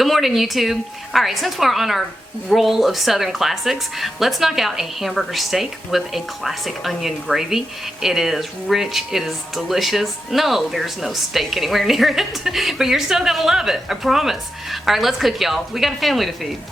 Good morning, YouTube. All right, since we're on our roll of Southern classics, let's knock out a hamburger steak with a classic onion gravy. It is rich, it is delicious. No, there's no steak anywhere near it, but you're still gonna love it, I promise. All right, let's cook, y'all. We got a family to feed.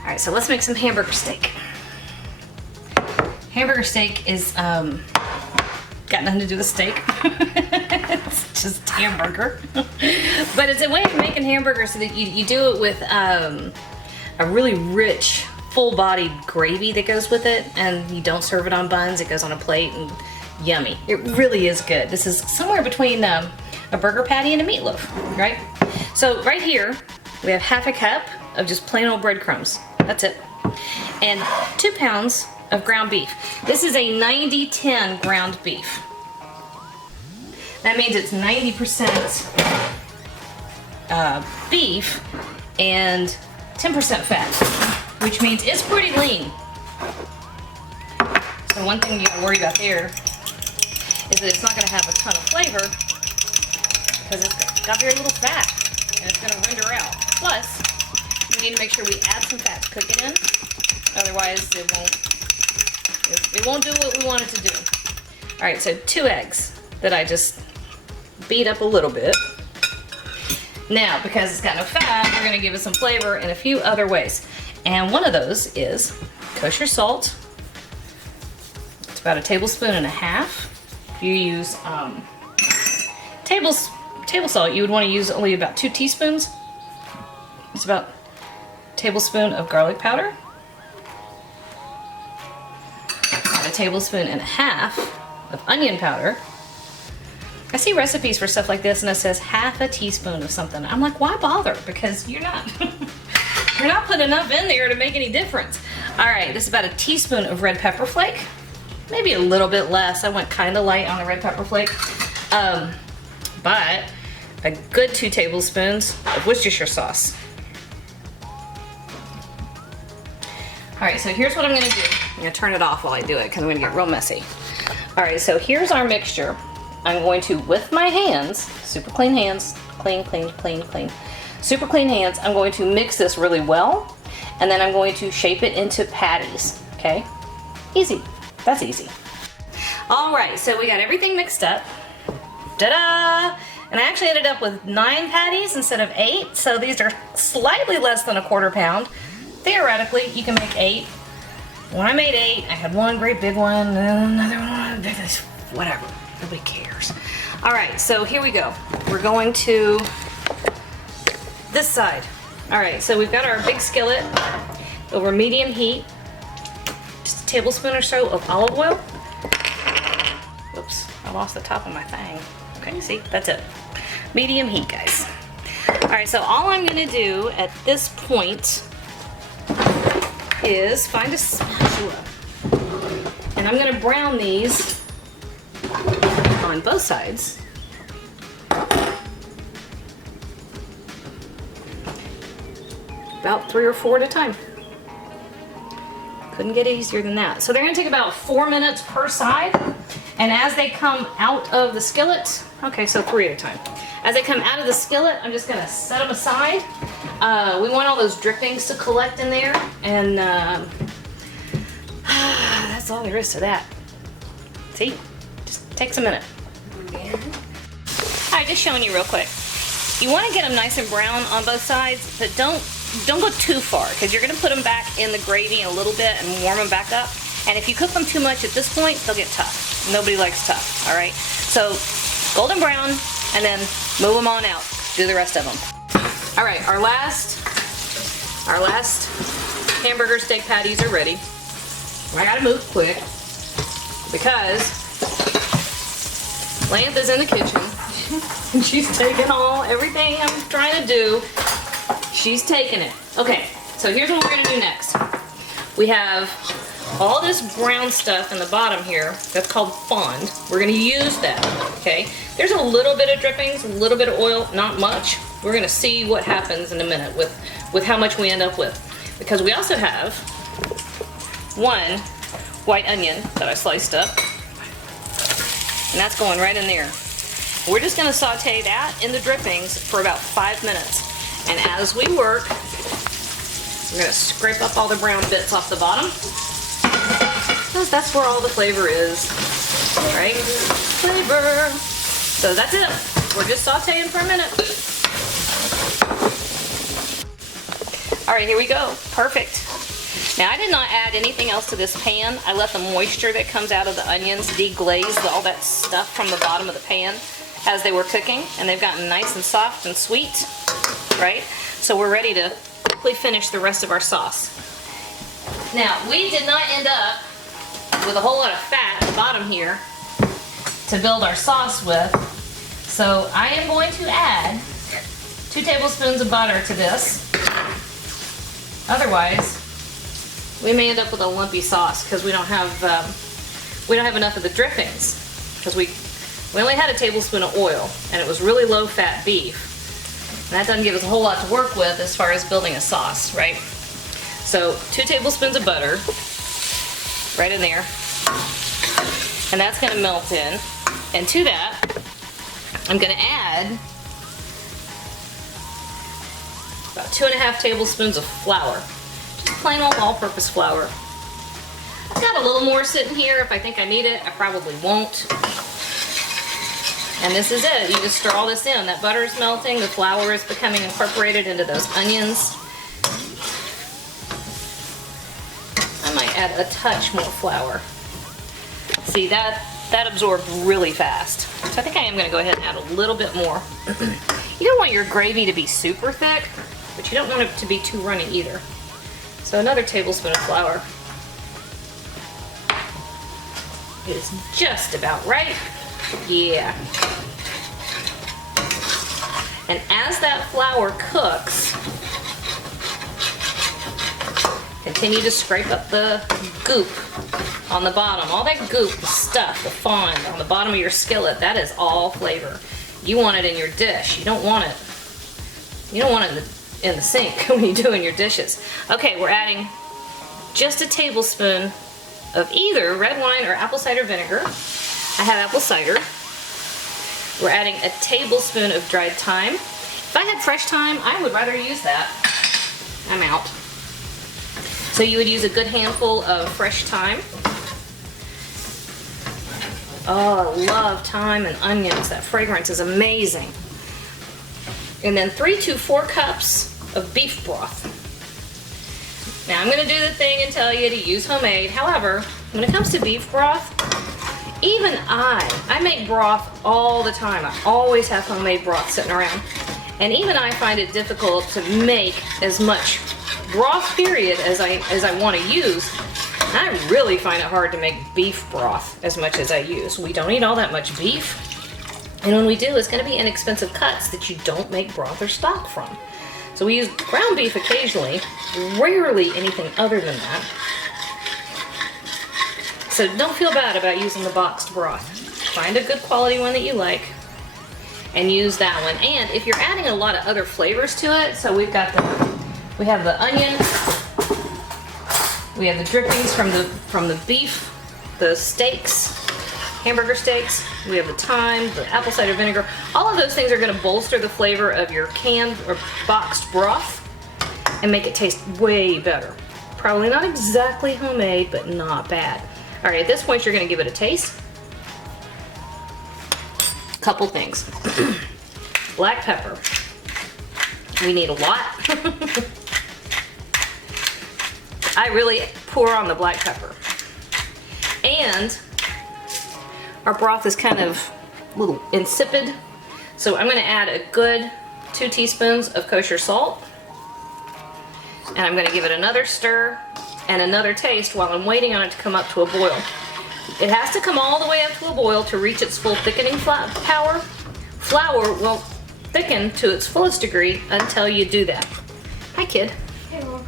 All right, so let's make some hamburger steak. Hamburger steak is, got nothing to do with steak. It's just hamburger. But it's a way of making hamburgers so that you do it with a really rich, full-bodied gravy that goes with it, and you don't serve it on buns, it goes on a plate, and yummy. It really is good. This is somewhere between a burger patty and a meatloaf, right? So right here, we have half a cup of just plain old breadcrumbs. That's it. And 2 pounds of ground beef. This is a 90-10 ground beef. That means it's 90% beef and 10% fat, which means it's pretty lean. So one thing you gotta worry about there is that it's not gonna have a ton of flavor because it's got very little fat and it's gonna render out. Plus, we need to make sure we add some fat to cook it in. Otherwise, it won't do what we want it to do. All right, so 2 eggs that I just beat up a little bit. Now, because it's got no fat, we're gonna give it some flavor in a few other ways. And one of those is kosher salt. It's about 1.5 tablespoons. If you use table salt, you would want to use only about 2 teaspoons. It's about 1 tablespoon of garlic powder. About 1.5 tablespoons of onion powder. I see recipes for stuff like this and it says 1/2 teaspoon of something. I'm like, why bother? Because you're not you're not putting enough in there to make any difference. All right, this is about 1 teaspoon of red pepper flake. Maybe a little bit less. I went kind of light on the red pepper flake. But a good 2 tablespoons of Worcestershire sauce. All right, so here's what I'm gonna do. I'm gonna turn it off while I do it because I'm gonna get real messy. All right, so here's our mixture. I'm going to, with my hands, super clean hands, clean, super clean hands, I'm going to mix this really well, and then I'm going to shape it into patties, okay? Easy, that's easy. All right, so we got everything mixed up. Ta-da! And I actually ended up with 9 patties instead of 8, so these are slightly less than 1/4 pound. Theoretically, you can make 8. When I made 8, I had one great big one, and another one, whatever. Nobody cares. All right, so here we go. We're going to this side. All right, so we've got our big skillet over medium heat. Just 1 tablespoon or so of olive oil. Oops, I lost the top of my thing. Okay, see, that's it. Medium heat, guys. All right, so all I'm gonna do at this point is find a spatula. And I'm gonna brown these on both sides. About 3 or 4 at a time. Couldn't get easier than that. So they're gonna take about 4 minutes per side. And as they come out of the skillet, okay, so 3 at a time. As they come out of the skillet, I'm just gonna set them aside. We want all those drippings to collect in there. And that's all there is to that. See? Just takes a minute. Alright, just showing you real quick. You want to get them nice and brown on both sides, but don't go too far because you're going to put them back in the gravy in a little bit and warm them back up. And if you cook them too much at this point, they'll get tough. Nobody likes tough, alright? So, golden brown, and then move them on out. Do the rest of them. Alright, our last hamburger steak patties are ready. I gotta move quick because Lance is in the kitchen and she's taking everything I'm trying to do. She's taking it. Okay, so here's what we're gonna do next. We have all this brown stuff in the bottom here that's called fond. We're gonna use that, okay? There's a little bit of drippings, a little bit of oil, not much. We're gonna see what happens in a minute with how much we end up with. Because we also have 1 white onion that I sliced up. And that's going right in there. We're just gonna saute that in the drippings for about 5 minutes. And as we work, we're gonna scrape up all the brown bits off the bottom, because that's where all the flavor is, right? Flavor. So that's it. We're just sauteing for a minute. All right, here we go. Perfect. Now, I did not add anything else to this pan. I let the moisture that comes out of the onions deglaze all that stuff from the bottom of the pan as they were cooking, and they've gotten nice and soft and sweet, right? So we're ready to quickly finish the rest of our sauce. Now, we did not end up with a whole lot of fat at the bottom here to build our sauce with, so I am going to add 2 tablespoons of butter to this. Otherwise, we may end up with a lumpy sauce because we don't have enough of the drippings, because we only had a tablespoon of oil, and it was really low-fat beef. And that doesn't give us a whole lot to work with as far as building a sauce, right? So 2 tablespoons of butter right in there, and that's going to melt in. And to that, I'm going to add about 2.5 tablespoons of flour. Just plain old all-purpose flour. I've got a little more sitting here if I think I need it. I probably won't. And this is it. You just stir all this in. That butter is melting. The flour is becoming incorporated into those onions. I might add a touch more flour. See, that absorbed really fast. So I think I am going to go ahead and add a little bit more. You don't want your gravy to be super thick, but you don't want it to be too runny either. So another tablespoon of flour is just about right. Yeah. And as that flour cooks, continue to scrape up the goop on the bottom. All that goop, the stuff, the fond on the bottom of your skillet, that is all flavor. You want it in your dish. You don't want it in the sink when you're doing your dishes. Okay, we're adding just a tablespoon of either red wine or apple cider vinegar. I have apple cider. We're adding a tablespoon of dried thyme. If I had fresh thyme, I would rather use that. I'm out. So you would use a good handful of fresh thyme. Oh, I love thyme and onions. That fragrance is amazing. And then 3 to 4 cups of beef broth. Now I'm going to do the thing and tell you to use homemade. However, when it comes to beef broth, even I make broth all the time. I always have homemade broth sitting around. And even I find it difficult to make as much broth, period, as I want to use. I really find it hard to make beef broth as much as I use. We don't eat all that much beef. And when we do, it's going to be inexpensive cuts that you don't make broth or stock from. So we use ground beef occasionally, rarely anything other than that. So don't feel bad about using the boxed broth. Find a good quality one that you like and use that one. And if you're adding a lot of other flavors to it, so we have the onion, we have the drippings from the beef, the steaks, hamburger steaks, we have the thyme, the apple cider vinegar. All of those things are going to bolster the flavor of your canned or boxed broth and make it taste way better. Probably not exactly homemade, but not bad. All right, at this point, you're going to give it a taste. Couple things. Black pepper. We need a lot. I really pour on the black pepper. And our broth is kind of a little insipid, so I'm going to add a good 2 teaspoons of kosher salt. And I'm going to give it another stir and another taste while I'm waiting on it to come up to a boil. It has to come all the way up to a boil to reach its full thickening power. Flour won't thicken to its fullest degree until you do that. Hi, kid. Hey, Mom.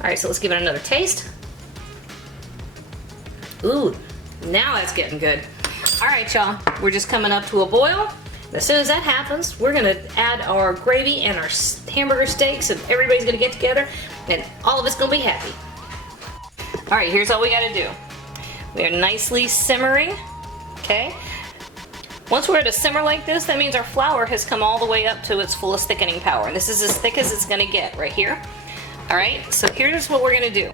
Alright, so let's give it another taste. Ooh, now that's getting good. Alright, y'all, we're just coming up to a boil. As soon as that happens, we're going to add our gravy and our hamburger steaks, and everybody's going to get together, and all of us going to be happy. Alright, here's all we got to do. We are nicely simmering, okay? Once we're at a simmer like this, that means our flour has come all the way up to its fullest thickening power. This is as thick as it's gonna get right here. All right, so here's what we're gonna do.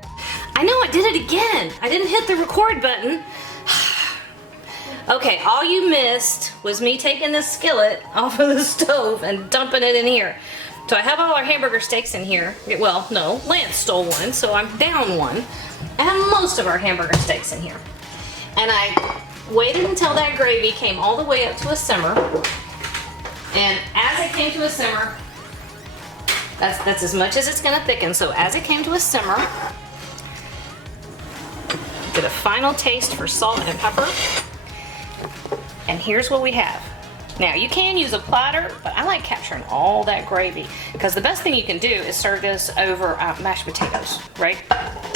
I know I did it again. I didn't hit the record button. Okay, all you missed was me taking this skillet off of the stove and dumping it in here. So I have all our hamburger steaks in here. Well, no, Lance stole one, so I'm down one. I have most of our hamburger steaks in here. And I waited until that gravy came all the way up to a simmer. And as it came to a simmer, that's as much as it's gonna thicken. So as it came to a simmer, did a final taste for salt and pepper. And here's what we have. Now you can use a platter, but I like capturing all that gravy because the best thing you can do is serve this over mashed potatoes, right?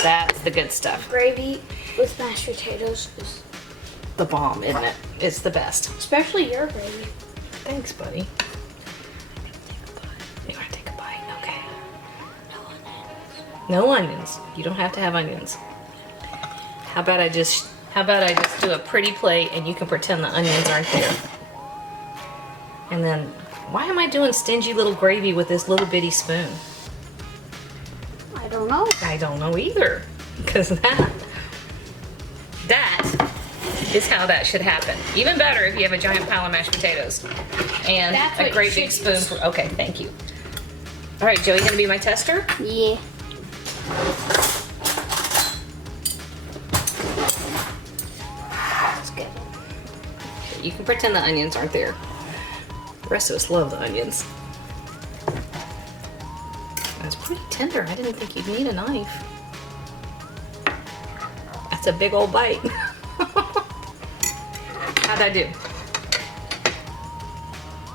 That's the good stuff. Gravy with mashed potatoes is the bomb, isn't it? It's the best. especially your gravy. Thanks, buddy. You want to take a bite? Okay. No onions. You don't have to have onions. How about I just do a pretty plate and you can pretend the onions aren't there. And then, why am I doing stingy little gravy with this little bitty spoon? I don't know. I don't know either. Because that is how that should happen. Even better if you have a giant pile of mashed potatoes. And That's a what great you big should spoon use. for, okay, thank you. All right, Joey, gonna be my tester? Yeah. That's good. You can pretend the onions aren't there. The rest of us love the onions. That's pretty tender. I didn't think you'd need a knife. That's a big old bite. How'd that do?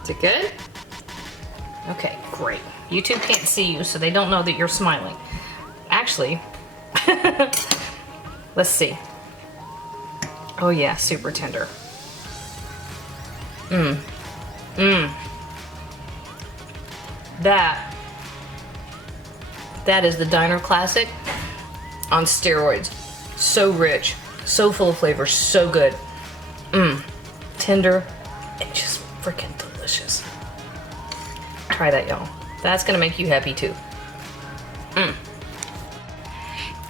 Is it good? Okay, great. YouTube can't see you, so they don't know that you're smiling. Actually, let's see. Oh yeah, super tender. That is the diner classic on steroids. So rich, so full of flavor, so good. Tender and just freaking delicious. Try that, y'all. That's gonna make you happy too.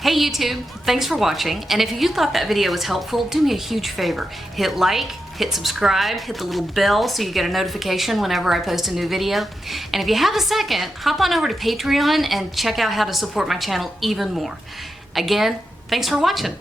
Hey YouTube, thanks for watching. And if you thought that video was helpful, do me a huge favor. Hit like, hit subscribe, hit the little bell so you get a notification whenever I post a new video. And if you have a second, hop on over to Patreon and check out how to support my channel even more. Again, thanks for watching.